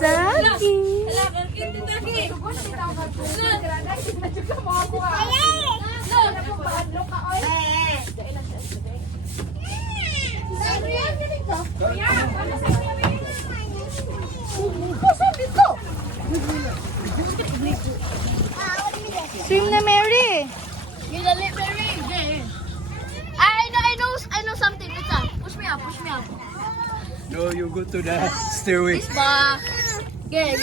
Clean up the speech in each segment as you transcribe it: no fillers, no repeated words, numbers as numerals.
Zaki. Swim na, Mary. I know something. What's up? Push me up. No, you go to the stairway. Ba. Okay.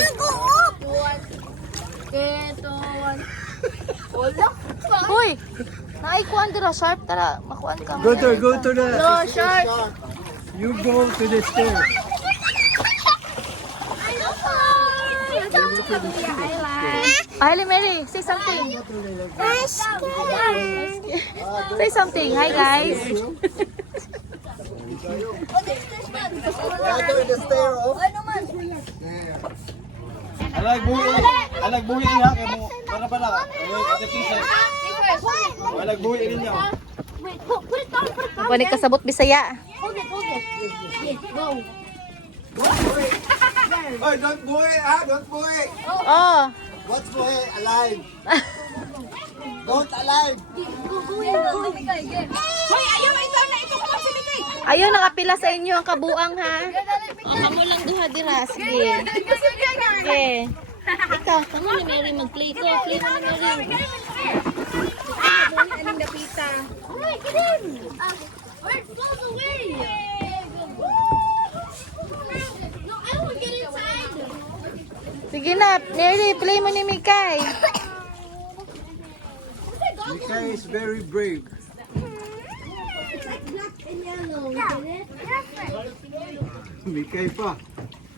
One. Wala. Hoy, naikuan dira sharp tara, makuan ka. Go to the. No, shark. You go to the stair. Hi, Mary, say something. Say something. Hi, guys. Alag buhi niya kay mo para pala. Ate Tisa. Alag buhi rin niya. Panik kasabot Bisaya. Hold it. Yes, go. Oy, don't buhi don't buhi. Oh. What's buhi? Alive. Don't alive. Hoy, ayaw ito na ito ko si Mikay. Ayun, nakapila sa inyo ang kabuang, ha? Kamo lang duha dira. Sige. Sige. Ikaw, kamo ni Mary mag-play ko. Play mo ni Mary. Aning napita. Hoy, get in. Where goes away? No, I don't get inside. Sige na, Mary, play mo ni Mikay. Mika is very brave. Black and yellow, isn't it? Mikay pa.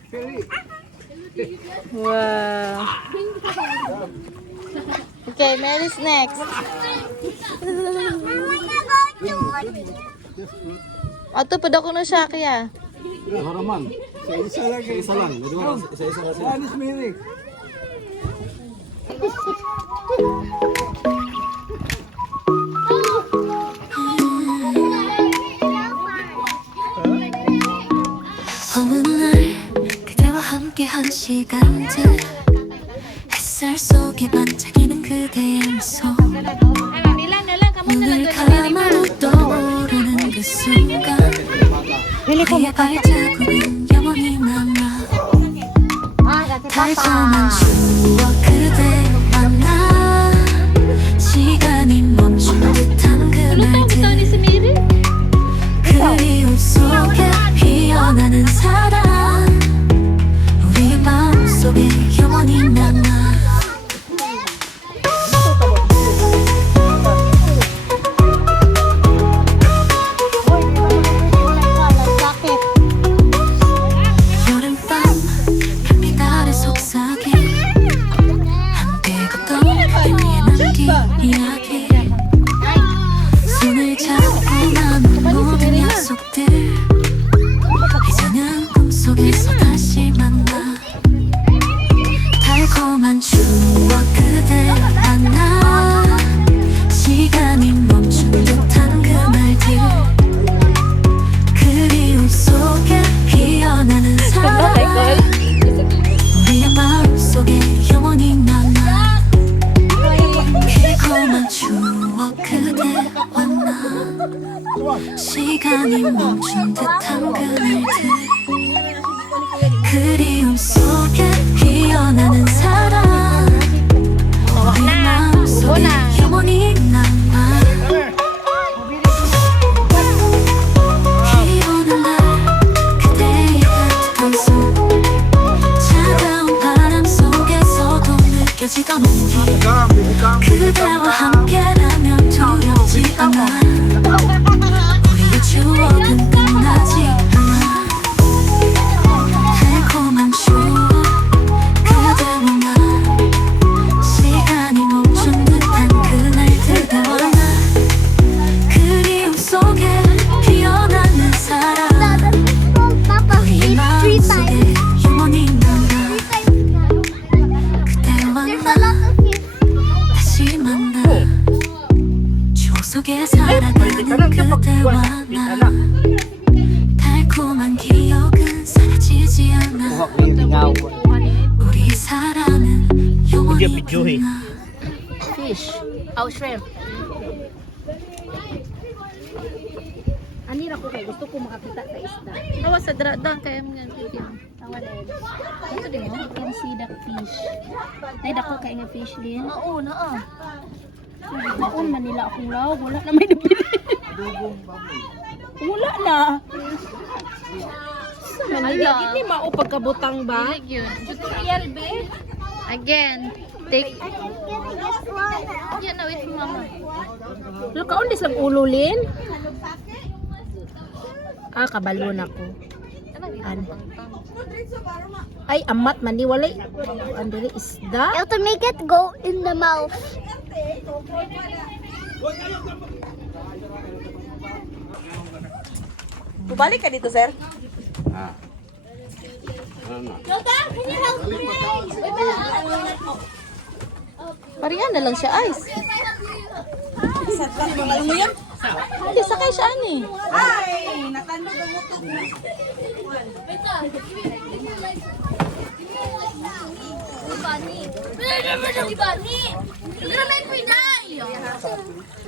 Kali. Wow. Okay, Mary's next. Ato pa daw ko na siya kaya. Haraman. Isa lang. Isa lang. One is Mary. 어느 날 그대와 함께한 시간들 햇살 속에 반짝이는 그대의 미소 눈을 감아도 떠오르는 그 순간 우리의 발자국은 영원히 남아 달콤한 추억 그대로 만나 시간이 멈춘 듯한 그 말들 그리움 속에 피어나는 사랑 우리 마음속에 영원히 남아 여름밤 별빛 아래 속삭임 함께 걷던 그 위에 남긴 이야기 손을 잡고 나눈 모든 약속들 이제는 꿈속에서 다시 만나 달콤한 추억 그대 만나 시간이 멈춘 듯한 그 말들 그리움 속에 피어나는 사랑 우리의 마음속에 영원히 남아 달콤한 추억 그대 만나 시간이 멈춘 듯한 그날들 그리움 속에 피어나는 사랑 우리 마음속에 영원히 남아 비 오는 날 그대의 따뜻한 손 차가운 바람 속에서도 느껴지던 온기 그대와 함께라면 두렵지 않아 우리의 추억은 끝나지 않아 달콤한 추억 그대와 나 시간이 멈춘 듯한 그날들 속에 살아가는 그대와 나 달콤한 기억은 사라지지 않아 우리 사랑은 영원히 빛나 Fish. Oh, shrimp. Ani ra ko kay gusto ko makakita sa isda. Nawa sa dradang kaya mga video. Tawalin. Ito din mo. You can see the fish. Ay dako kay nga fish din. Oo, naa. Baon man nila akong law, wala na may nabili. Wala na. Manila. Hindi mao pagkabutang ba? Bilig yun. Tutorial be. Again. Take. Yan na, wait mama. Lo kaon dis lang ululin. Ah, kabalon ako. An. Ay, amat man di walay. Andiri isda. You have to make it go in the mouth. Bubalik ka dito, sir. Parihan na lang siya, ice. Hindi, sakay siya, ani. Bunny! You're gonna make me die!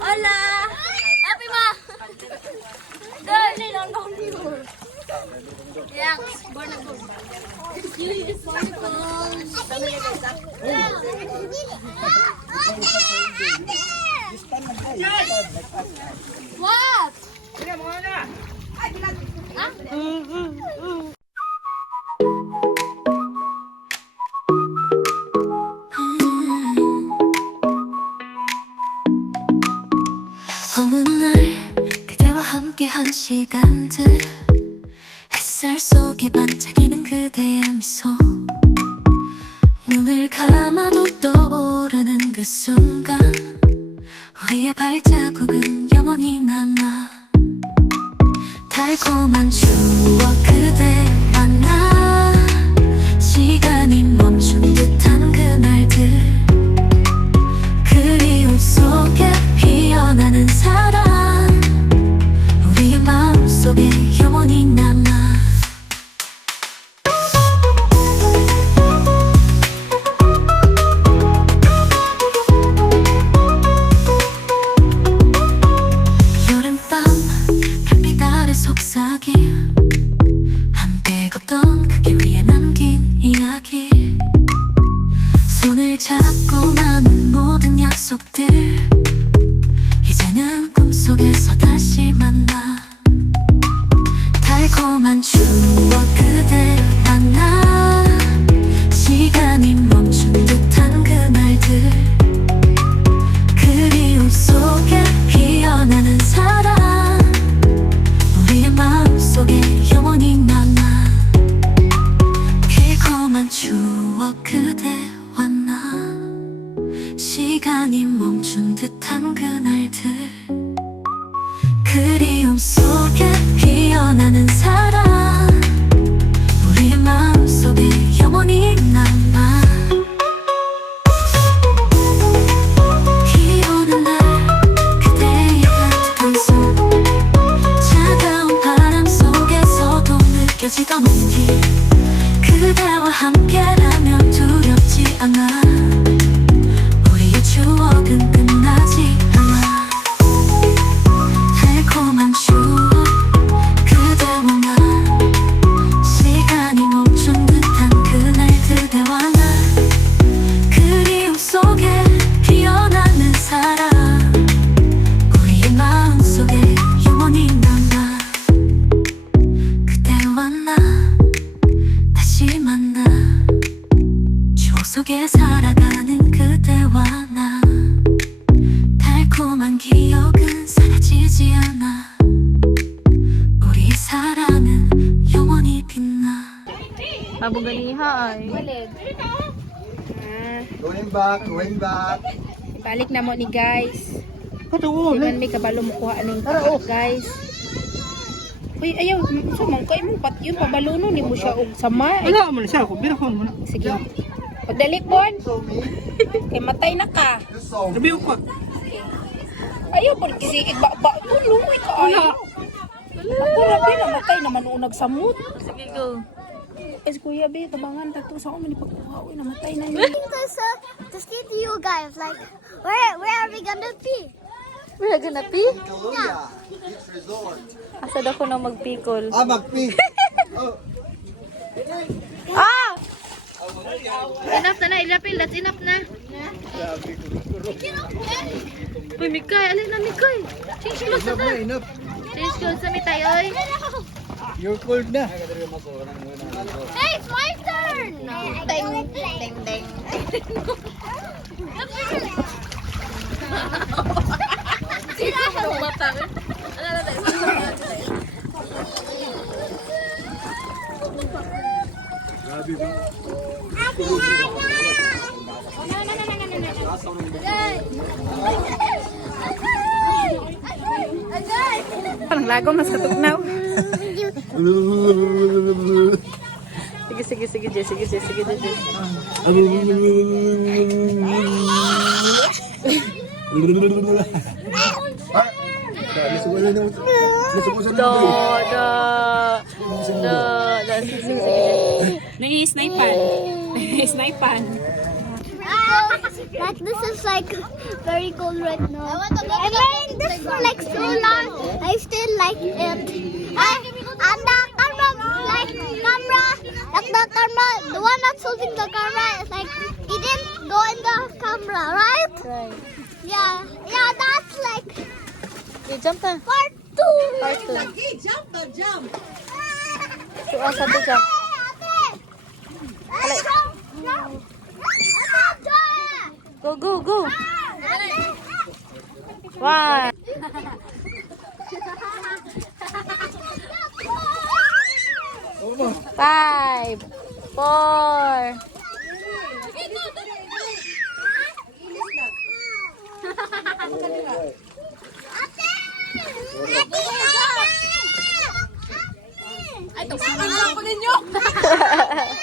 Hola! Happy ma! Dali lang daw niyo. Relax. Born ako. What? 어느 날 그대와 함께한 시간들 햇살 속에 반짝이는 그대의 미소 눈을 감아도 떠오르는 그 순간 우리의 발자국은 영원히 남아 달콤한 추억 그대와 나 시간이 멈춘 듯한 그날들 그리움 속에 피어나는 사랑 우리의 마음속에 영원히 남아 여름밤 별빛 아래 속삭임 함께 걷던 그게 위에 남긴 이야기 손을 잡고 나눈 모든 약속들 이제는 꿈속에서 다시 만나 달콤한 추억 그대와 나 시간이 멈춘 듯한 그날들 그리움 속에 피어나는 사랑 우리의 마음속에 영원히 남아 달콤한 추억 그대와 나 시간이 멈춘 듯한 그날들 그리움 속에 피어나는 사랑 우리의 마음속에 영원히 남아 비 오는 날 그대의 따뜻한 손 차가운 바람 속에서도 느껴지던 온기 그대와 함께라면 두렵지 않아 우리의 추억은 끝나지 않아 달콤한 추억 그대와 나 시간이 멈춘 듯한 그날 그대와 나 그리움 속에 피어나는 사랑 우리의 마음속에 영원히 남아 그대와 나 다시 만나 추억 속에 살아가는 그대와 나 달콤한 기억은 사라지지 않아 우리 사랑은 영원히 빛나 Mabuganiha, ay. Going back. Balik na mo ni guys. Patuwo. Diman may kabalo mo kuha ning guys. Uy, ayaw, sumang ko imong pat yun pabaluno ni mo siya og sama. Ay, Wala man siya ako. Binakon mo na. sige. Pagdali bon. Kay matay na ka. Sabihin ko. Ayaw po kasi ba tulungoy ka ay. Ako rabi na matay naman nung nagsamot. Sige, go. Es kuya be tabangan tato sa ako man ipagkuha oy namatay na yun. To see to you guys, like, where are we gonna be? We're gonna pee? Yeah. Asa daw ko na magpikol. Ah, magpi. Oh. Ah! Enough na na, ilapil. That's enough na. Uy, Mikay. Alin na, Mikay. Change clothes na ta. Enough. Change clothes na, Mitay, oy. You're cold na. Hey, it's my turn! Ding, ding, ding. Parang lagaw na sa tugnaw. Sige, sige, sige, Jess. Sige, Jess. Sige, Jess. Sige, sige, sige. Nai-snipan. Snipan. Like this is like very cold right now. I'm wearing this for like so long. I still like it. And the camera, the one that's holding the camera is like it didn't go in the camera, right? Right. Yeah, that's like Okay, jump na. part 2. Part 2. So, asa to jump? Go, go, go. One. 5, 4. Ate!